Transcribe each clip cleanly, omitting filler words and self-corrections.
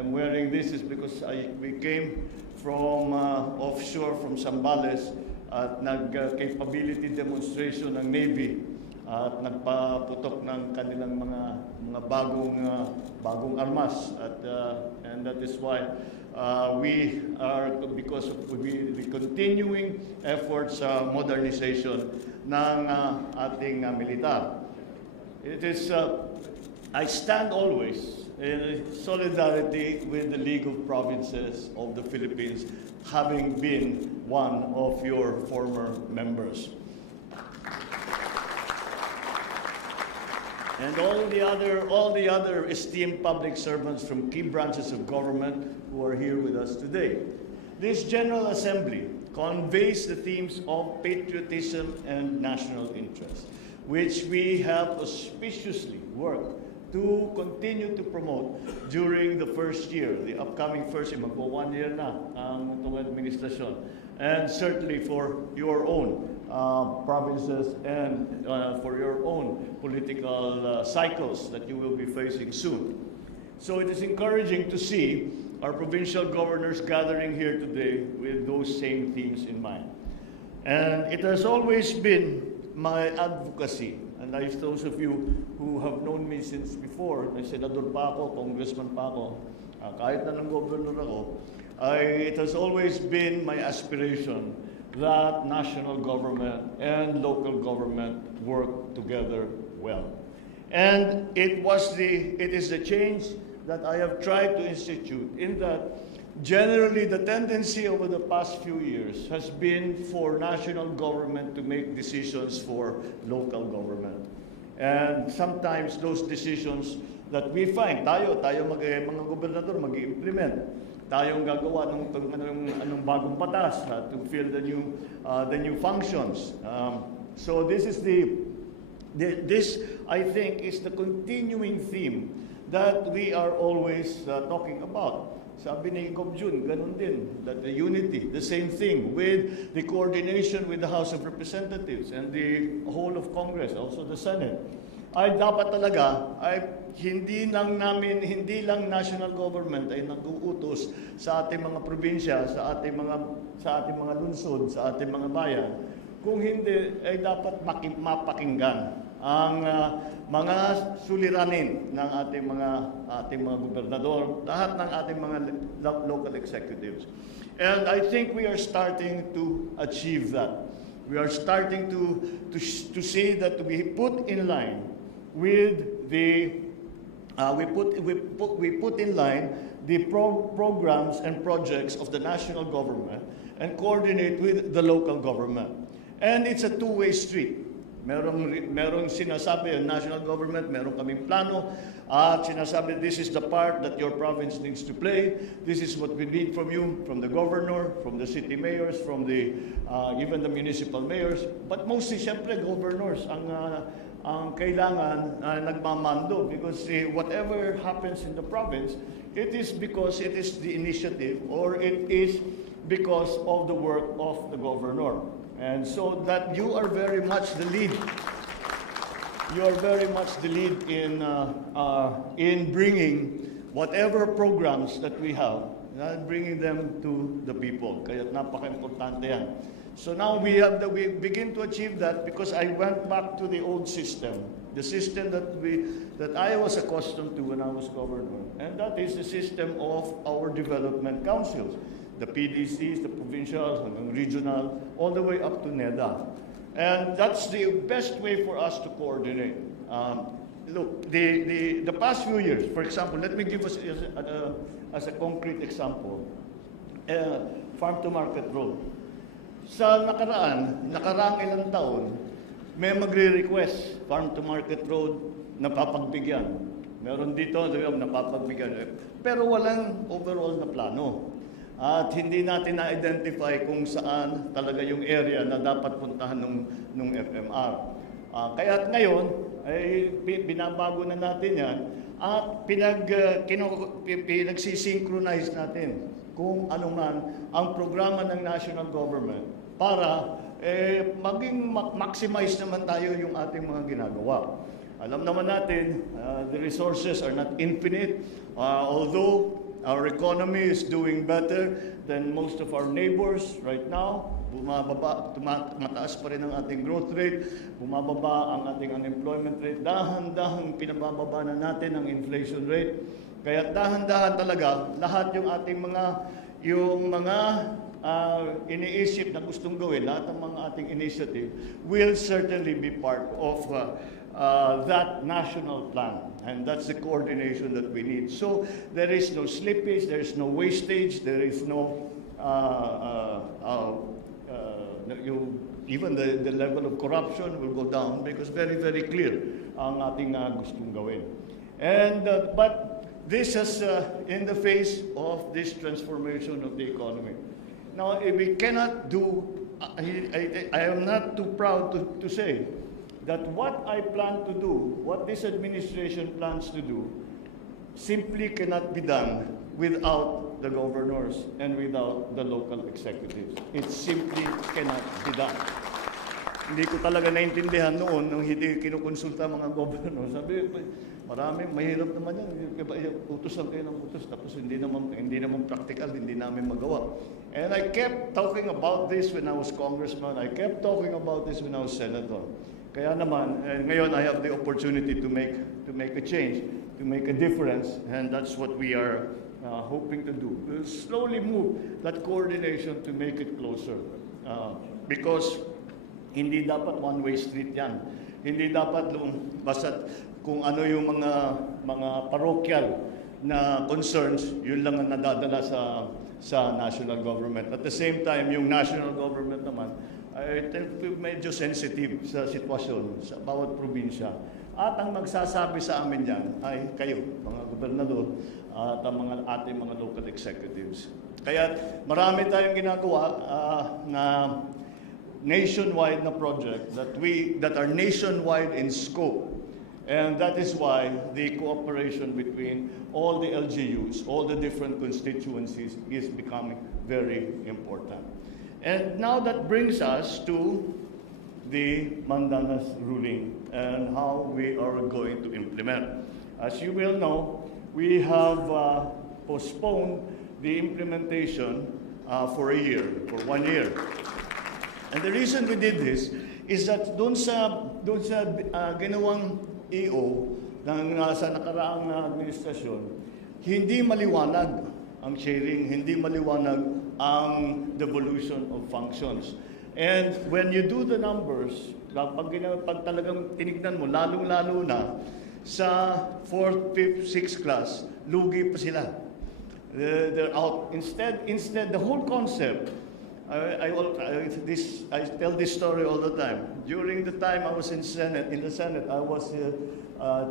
I'm wearing this is because we came from offshore from Zambales at nag-capability demonstration ng Navy at nagpaputok ng kanilang mga bagong armas and that is why we are, because of the continuing efforts sa modernization ng ating militar. It is I stand always in solidarity with the League of Provinces of the Philippines, having been one of your former members. And all the other esteemed public servants from key branches of government who are here with us today. This General Assembly conveys the themes of patriotism and national interest, which we have auspiciously worked to continue to promote during the first year, the upcoming first year, magpo 1 year na ang itong administrasyon, and certainly for your own provinces and for your own political cycles that you will be facing soon. So it is encouraging to see our provincial governors gathering here today with those same themes in mind. And it has always been my advocacy, and those of you who have known me since before, may senador pa ako, congressman pa ako, kahit na ng governor ako, it has always been my aspiration that national government and local government work together well. And it is the change that I have tried to institute, in that generally the tendency over the past few years has been for national government to make decisions for local government. And sometimes those decisions that we find, tayo mga gobernador mag-i-implement, tayong gagawa ng bagong batas to fill the new functions. So this is this I think is the continuing theme that we are always talking about. Sabi ni Gov. Jun, ganun din, that the unity, the same thing with the coordination with the House of Representatives and the whole of Congress, also the Senate. Ay dapat talaga, hindi lang national government ay nag-uutos sa ating mga probinsya, sa ating mga lungsod, sa ating mga bayan. Kung hindi, ay dapat mapakinggan ang mga suliranin ng ating mga gobernador, lahat ng ating mga local executives. And I think we are starting to achieve that. We are starting to see that we put in line with the we put in line the programs and projects of the national government and coordinate with the local government. And it's a two-way street. Merong sinasabi ang national government, meron kaming plano, at sinasabi this is the part that your province needs to play. This is what we need from you, from the governor, from the city mayors, from the even the municipal mayors. But mostly, siyempre, governors ang kailangan nagmamando, because whatever happens in the province, it is because it is the initiative, or it is because of the work of the governor. And so that you are very much the lead. You are very much the lead in bringing whatever programs that we have, bringing them to the people. Kaya napaka-importante yan. So now we begin to achieve that, because I went back to the old system, the system that I was accustomed to when I was governor, and that is the system of our development councils. The PDCs, the provincial, the regional, all the way up to NEDA. And that's the best way for us to coordinate. Look, the past few years, for example, let me give us as a concrete example, Farm to Market Road. Sa nakaraang ilang taon, may magre-request Farm to Market Road na papagbigyan. Meron dito, napapagbigyan. Pero walang overall na plano. At hindi natin na-identify kung saan talaga yung area na dapat puntahan ng FMR. Kaya ngayon, ay binabago na natin yan at pinagsisynchronize natin kung ano man ang programa ng national government para maging maximize naman tayo yung ating mga ginagawa. Alam naman natin, the resources are not infinite, although Our economy is doing better than most of our neighbors right now. Mataas pa rin ang ating growth rate, bumababa ang ating unemployment rate, dahan-dahan pinabababa na natin ang inflation rate. Kaya dahan-dahan talaga, lahat yung ating mga iniisip na gustong gawin, lahat ng mga ating initiative will certainly be part of that national plan. And that's the coordination that we need. So there is no slippage, there is no wastage, there is no, even the level of corruption will go down because very, very clear ang ating gustong gawin. And, but this is in the face of this transformation of the economy. Now, we cannot do, I am not too proud to say that what I plan to do, what this administration plans to do, simply cannot be done without the governors and without the local executives. It simply cannot be done. Hindi ko talaga naintindihan noon nung hindi kinukonsulta mga governor. Sabi, maraming mahirap naman yan. Utos lang kayo ng utos, tapos hindi naman practical, hindi namin magawa. And I kept talking about this when I was congressman. I kept talking about this when I was senator. Kaya naman, ngayon I have the opportunity to make a change, to make a difference, and that's what we are hoping to do. We'll slowly move that coordination to make it closer. Because hindi dapat one-way street yan. Hindi dapat basta kung ano yung mga parochial na concerns, yun lang ang nadadala sa national government. At the same time, yung national government naman, ay medyo sensitive sa sitwasyon sa bawat probinsya. At ang magsasabi sa amin yan ay kayo, mga gobernador, at ang ating mga local executives. Kaya marami tayong ginagawa na nationwide na project that are nationwide in scope. And that is why the cooperation between all the LGUs, all the different constituencies is becoming very important. And now that brings us to the Mandanas ruling and how we are going to implement. As you will know, we have postponed the implementation for 1 year. And the reason we did this is that doon sa ginawang EO sa nakaraang administrasyon, hindi maliwanag ang sharing, hindi maliwanag ang devolution of functions. And when you do the numbers, pag talagang tinignan mo, lalong-lalo na sa 4th, 5th, 6th class, lugi pa sila. They're out. Instead, the whole concept, I tell this story all the time. During the time I was in the Senate, I was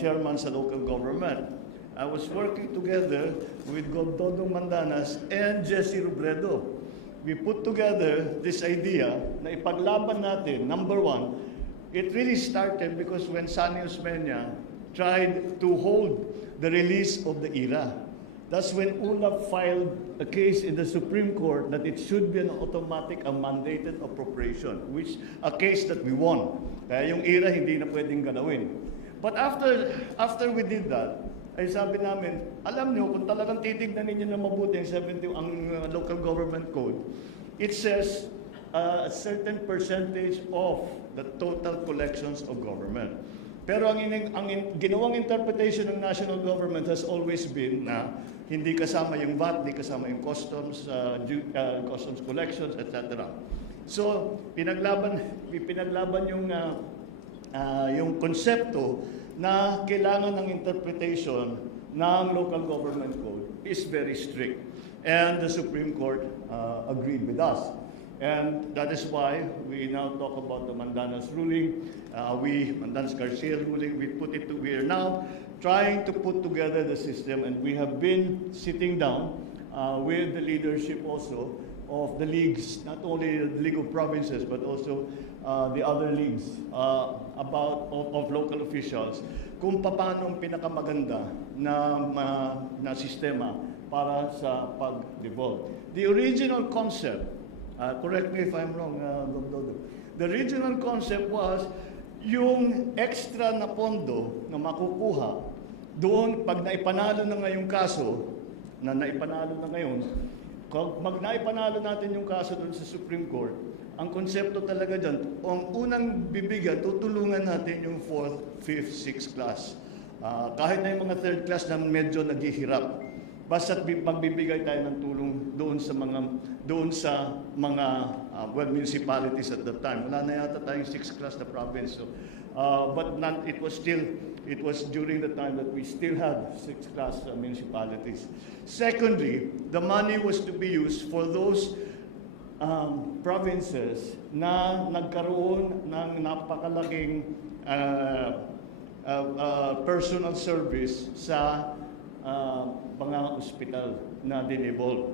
chairman sa local government. I was working together with Dodong Mandanas and Jesse Robredo. We put together this idea na ipaglaban natin, number one, it really started because when Sani Osmeña tried to hold the release of the IRA. That's when ULAP filed a case in the Supreme Court that it should be an automatic and mandated appropriation, which a case that we won. Kaya yung IRA hindi na pwedeng galawin. But after we did that, ay sabi namin, alam nyo, kung talagang titignan ninyo na mabuti ang local government code, it says a certain percentage of the total collections of government. Pero ang ginawang interpretation ng national government has always been na hindi kasama yung VAT, hindi kasama yung customs collections, etc. So, pinaglaban yung konsepto na kailangan ng interpretation ng local government code is very strict. And the Supreme Court agreed with us. And that is why we now talk about the Mandanas ruling, Mandanas Garcia ruling. We are now trying to put together the system, and we have been sitting down with the leadership also of the leagues, not only the League of Provinces, but also the other leagues of local officials, kung paano ang pinakamaganda na sistema para sa pag-devolve. The original concept, correct me if I'm wrong, Dodo. The original concept was yung extra na pondo na makukuha doon pag naipanalo na ngayong kaso na naipanalo na ngayon, kung naipanalo natin yung kaso doon sa Supreme Court, ang konsepto talaga dyan, ang unang bibigyan, tutulungan natin yung 4th, 5th, 6th class. Kahit na yung mga 3rd class na medyo naghihirap, basta't magbibigay tayo ng tulong doon sa mga municipalities at that time. Wala na yata tayong 6th class na province. So, but it was during the time that we still had 6th class municipalities. Secondly, the money was to be used for those provinces na nagkaroon ng napakalaking personal service sa mga ospital na dinibol.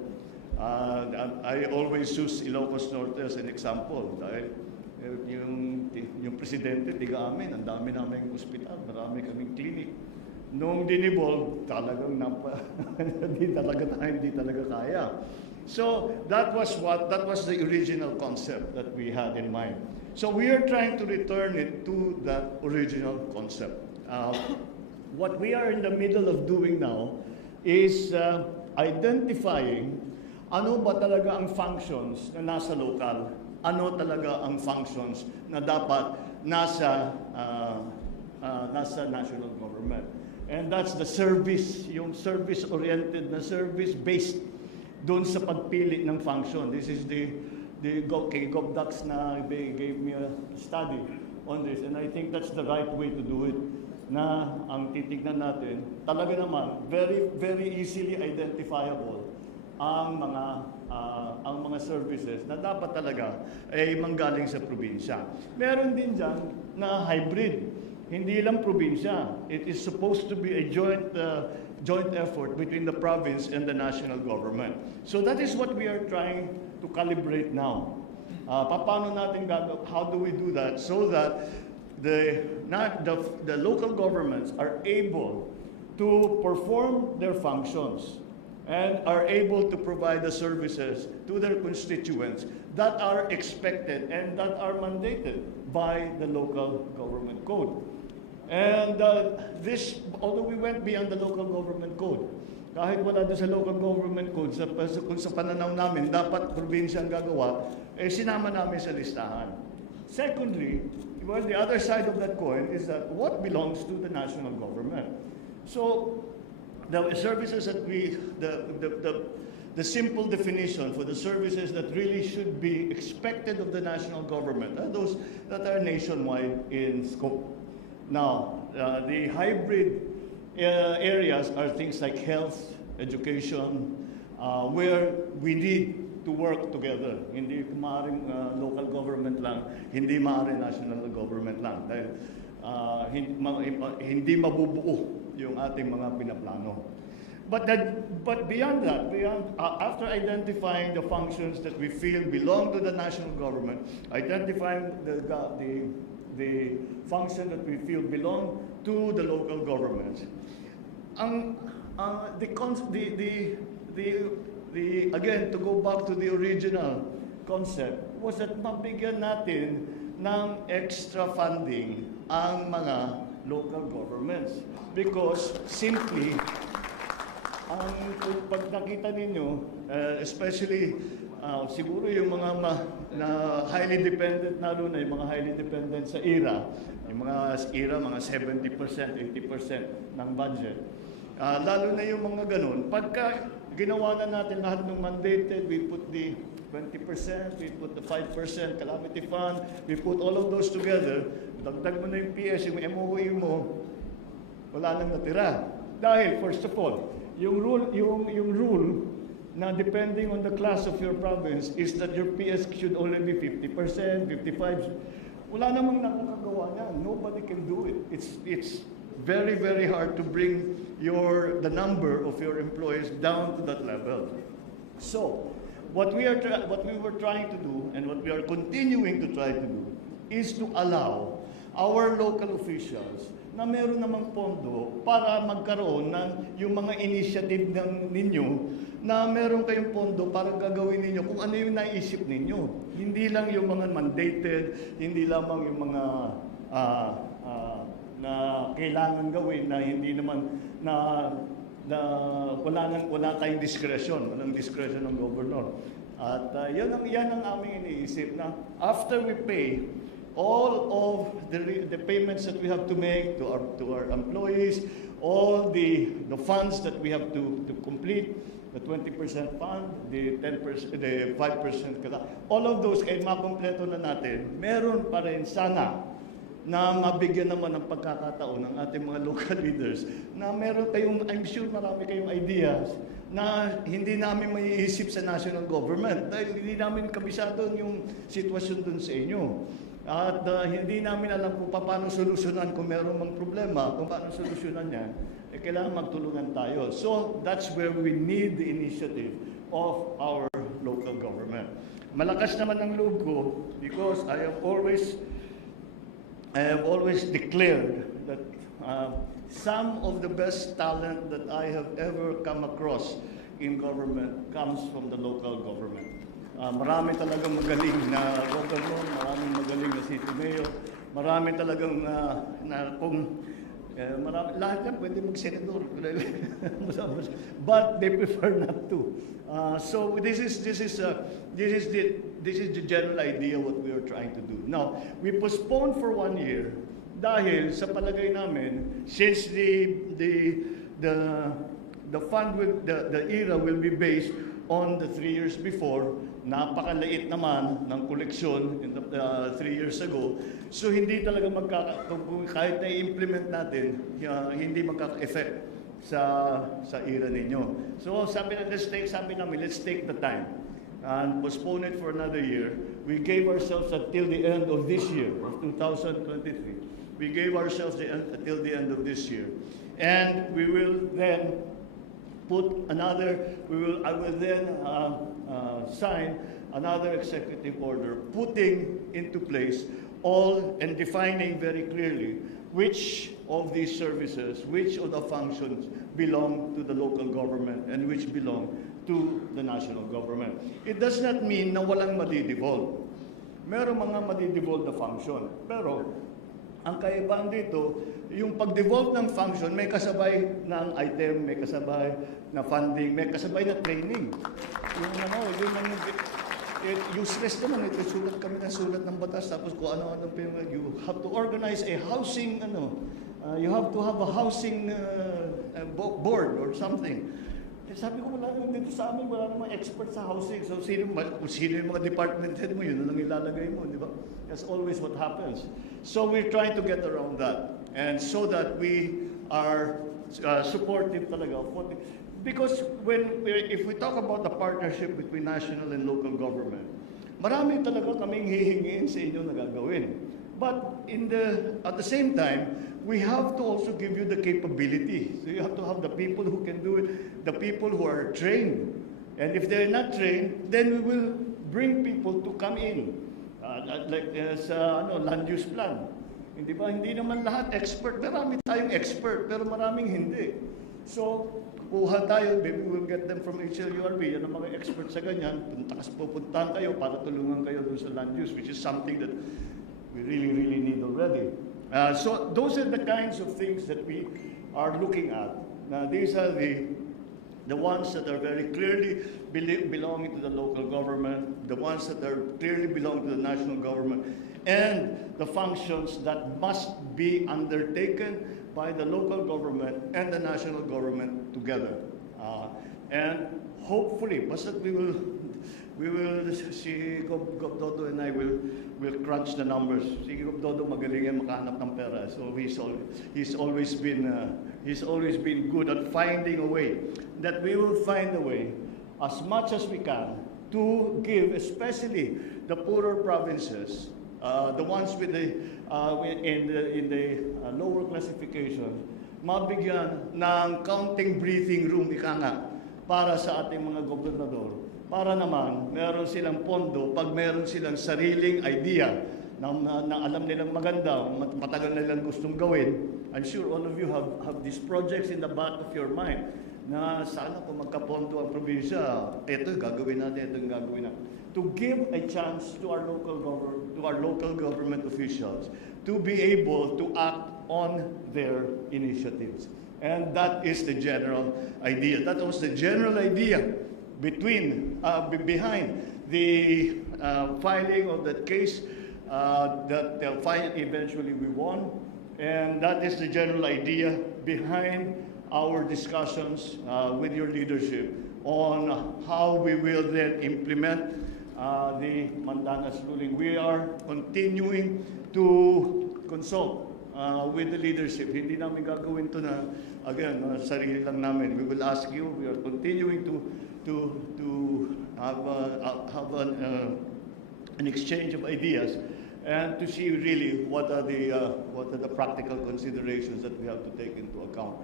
I always use Ilocos Norte as an example dahil yung presidente, tiga amin, ang dami naming ospital, marami kaming clinic. Nung dinibol, talagang hindi talaga kaya. So that was the original concept that we had in mind. So we are trying to return it to that original concept. What we are in the middle of doing now is identifying ano ba talaga ang functions na nasa local, ano talaga ang functions na dapat nasa national government. And that's the service, yung service-oriented na service-based doon sa pagpili ng function. This is the GovDocs na they gave me a study on this, and I think that's the right way to do it. Na ang titignan natin, talaga naman, very, very easily identifiable ang mga services na dapat talaga ay manggaling sa probinsya. Meron din dyan na hybrid. Hindi lang probinsya. It is supposed to be a joint effort between the province and the national government. So that is what we are trying to calibrate now. Paano natin how do we do that so that the local governments are able to perform their functions and are able to provide the services to their constituents that are expected and that are mandated by the local government code. And although we went beyond the local government code, kahit wala doon sa local government code, kung sa pananaw namin, dapat probinsya ang gagawa, sinama namin sa listahan. Secondly, well, the other side of that coin is that what belongs to the national government. So, the services that the simple definition for the services that really should be expected of the national government are those that are nationwide in scope. Now, the hybrid areas are things like health, education, where we need to work together. Hindi maaaring local government lang, hindi maaaring national government lang. Dahil hindi mabubuo yung ating mga pinaplano. But beyond that, after identifying the functions that we feel belong to the national government, identifying the function that we feel belong to the local governments, again, to go back to the original concept, was that mabigyan natin ng extra funding ang mga local governments. Because simply, pag nakita ninyo, especially siguro yung mga na highly dependent na rin, yung mga highly dependent sa IRA, yung mga IRA, mga 70%, 80% ng budget. Lalo na yung mga ganun, pagka ginawa na natin lahat ng mandated, we put the 20%, we put the 5% calamity fund, we put all of those together, dagdag mo na yung PS, yung MOE mo, wala nang natira. Dahil, first of all, yung rule na depending on the class of your province is that your PS should only be 50%, 55%. Wala namang nakakagawa niyan. Nobody can do it. It's very, very hard to bring the number of your employees down to that level. So, what we were trying to do and what we are continuing to try to do is to allow our local officials na meron namang pondo para magkaroon ng yung mga initiative ninyo na meron kayong pondo para gagawin ninyo kung ano yung naisip ninyo. Hindi lang yung mga mandated, hindi lamang yung mga na kailangan gawin na hindi naman na na wala tayong discretion, walang discretion ng governor. At yan ang aming iniisip na after we pay all of the payments that we have to make to our employees, all the funds that we have to complete, the 20% fund, the 10%, the 5%, all of those, kaya makompleto na natin, meron pa rin sana na mabigyan naman ng pagkakataon ng ating mga local leaders na meron kayong, I'm sure marami kayong ideas na hindi namin maiisip sa national government dahil hindi namin kabisado yung sitwasyon dun sa inyo. At hindi namin alam kung paano solusyonan kung meron mang problema, kung paano solusyonan yan, kailangan magtulungan tayo. So that's where we need the initiative of our local government. Malakas naman ang loob ko because I have always declared that some of the best talent that I have ever come across in government comes from the local government. Marami talagang magaling na governor, maraming magaling na city mayor, marami talagang lahat yan pwede mag-senador. But they prefer not to. So this is the general idea what we are trying to do. Now, we postponed for 1 year dahil sa palagay namin, since the fund with the era will be based on the 3 years before, napakaliit naman ng koleksyon in the 3 years ago. So hindi talaga kahit na-implement natin, hindi magkaka-effect sa era ninyo. So sabi namin, let's take the time and postpone it for another year. We gave ourselves until the end of this year, of 2023. We gave ourselves until the end of this year. And we will then I will then sign another executive order putting into place all and defining very clearly which of these services, which of the functions belong to the local government and which belong to the national government. It does not mean na walang madidevolve. Meron mga madidevolve na function. Pero ang kaibahan dito, yung pag-devolve ng function, may kasabay ng item, may kasabay na funding, may kasabay na training. Useless naman ito. Sulat ng batas, tapos kung ano-ano pa yung, you have to organize a housing, you have to have a housing board or something. Sabi ko, wala naman dito sa amin, wala namang expert sa housing. So, sino yung mga department head mo, yun na lang ilalagay mo, di ba? That's always what happens. So, we're trying to get around that. And so that we are supportive talaga. Because if we talk about the partnership between national and local government, marami talaga kaming hihingiin sa inyo na gagawin. But at the same time, we have to also give you the capability. So you have to have the people who can do it, the people who are trained. And if they're not trained, then we will bring people to come in. Like sa land use plan. Hindi ba? Hindi naman lahat expert. Marami tayong expert, pero maraming hindi. So, kuha tayo, maybe we'll get them from HLURB, yan ang mga expert sa ganyan. Pupuntahan kayo para tulungan kayo dun sa land use, which is something that we really need already. So those are the kinds of things that we are looking at. Now, these are the ones that are very clearly belonging to the local government, the ones that are clearly belong to the national government, and the functions that must be undertaken by the local government and the national government together. And hopefully, basta we will, si Gov Dodo and I will crunch the numbers. Si Gov Dodo magaling yan makahanap ng pera. So he's always been good at finding a way. That we will find a way, as much as we can, to give, especially the poorer provinces, the ones with in the lower classification, mabigyan ng counting breathing room, ika nga, para sa ating mga gobernador. Para naman, meron silang pondo pag meron silang sariling idea na alam nilang maganda, matagal nilang gustong gawin. I'm sure all of you have these projects in the back of your mind na sana kung magkapondo ang probinsya, ito gagawin natin, ito gagawin natin. To give a chance to our local government officials to be able to act on their initiatives. And that is the general idea. That was the general idea behind the filing of that case that eventually we won. And that is the general idea behind our discussions with your leadership on how we will then implement the Mandanas ruling. We are continuing to consult with the leadership. Hindi namin gagawin to na, again, sarili lang namin. We will ask you. We are continuing to have an exchange of ideas and to see really what are the practical considerations that we have to take into account.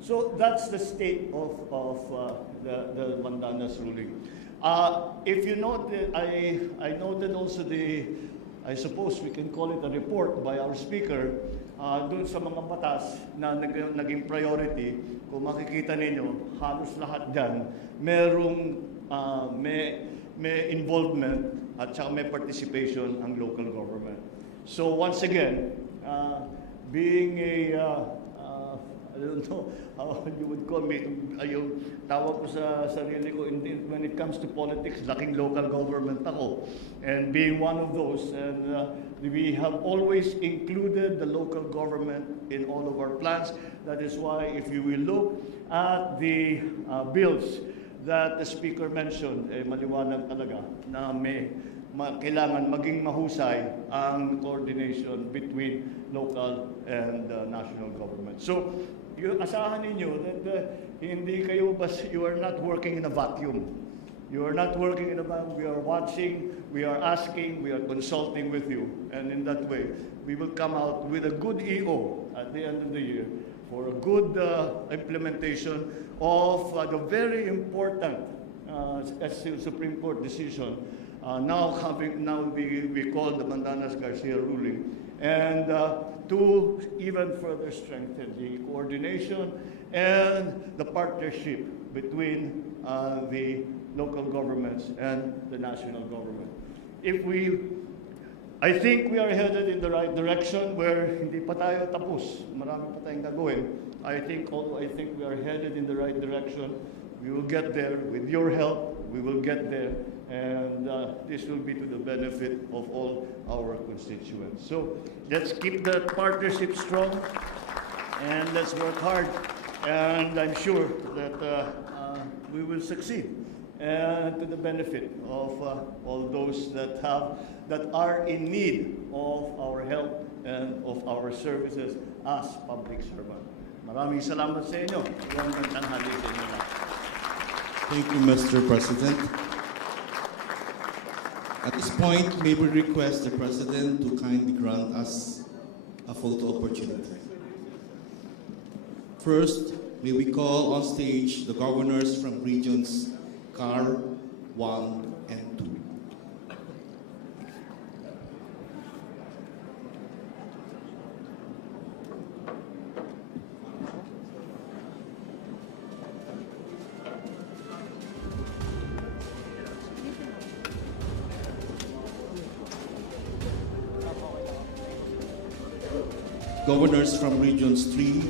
So that's the state of the Mandanas ruling. If you note, I noted also I suppose we can call it a report by our speaker dun sa mga batas na naging priority. Kung makikita ninyo, halos lahat dyan, may involvement at saka may participation ang local government. So once again, being I don't know how you would call me, yung tawag ko sa sarili ko, when it comes to politics, laking local government ako. And being one of those, and we have always included the local government in all of our plans. That is why if you will look at the bills that the speaker mentioned, maliwanag talaga na kailangan maging mahusay ang coordination between local and national government. So, asahan ninyo that hindi kayo you are not working in a vacuum. You are not working in a vacuum. We are watching, we are asking, we are consulting with you. And in that way, we will come out with a good EO at the end of the year for a good implementation of the very important Supreme Court decision now we call the Mandanas-Garcia ruling, and to even further strengthen the coordination and the partnership between the local governments and the national government. I think we are headed in the right direction where hindi pa tayo tapos. Marami pa tayong gagawin. I think we are headed in the right direction. We will get there with your help. We will get there, and this will be to the benefit of all our constituents. So let's keep that partnership strong, and let's work hard. And I'm sure that we will succeed, and to the benefit of all those that are in need of our help and of our services as public servants. Maraming salamat sa inyo. Magandang tanghali sa inyo lahat. Thank you, Mr. President. At this point, may we request the President to kindly grant us a photo opportunity. First, may we call on stage the governors from regions CAR 1 and 2. Governors from regions 3,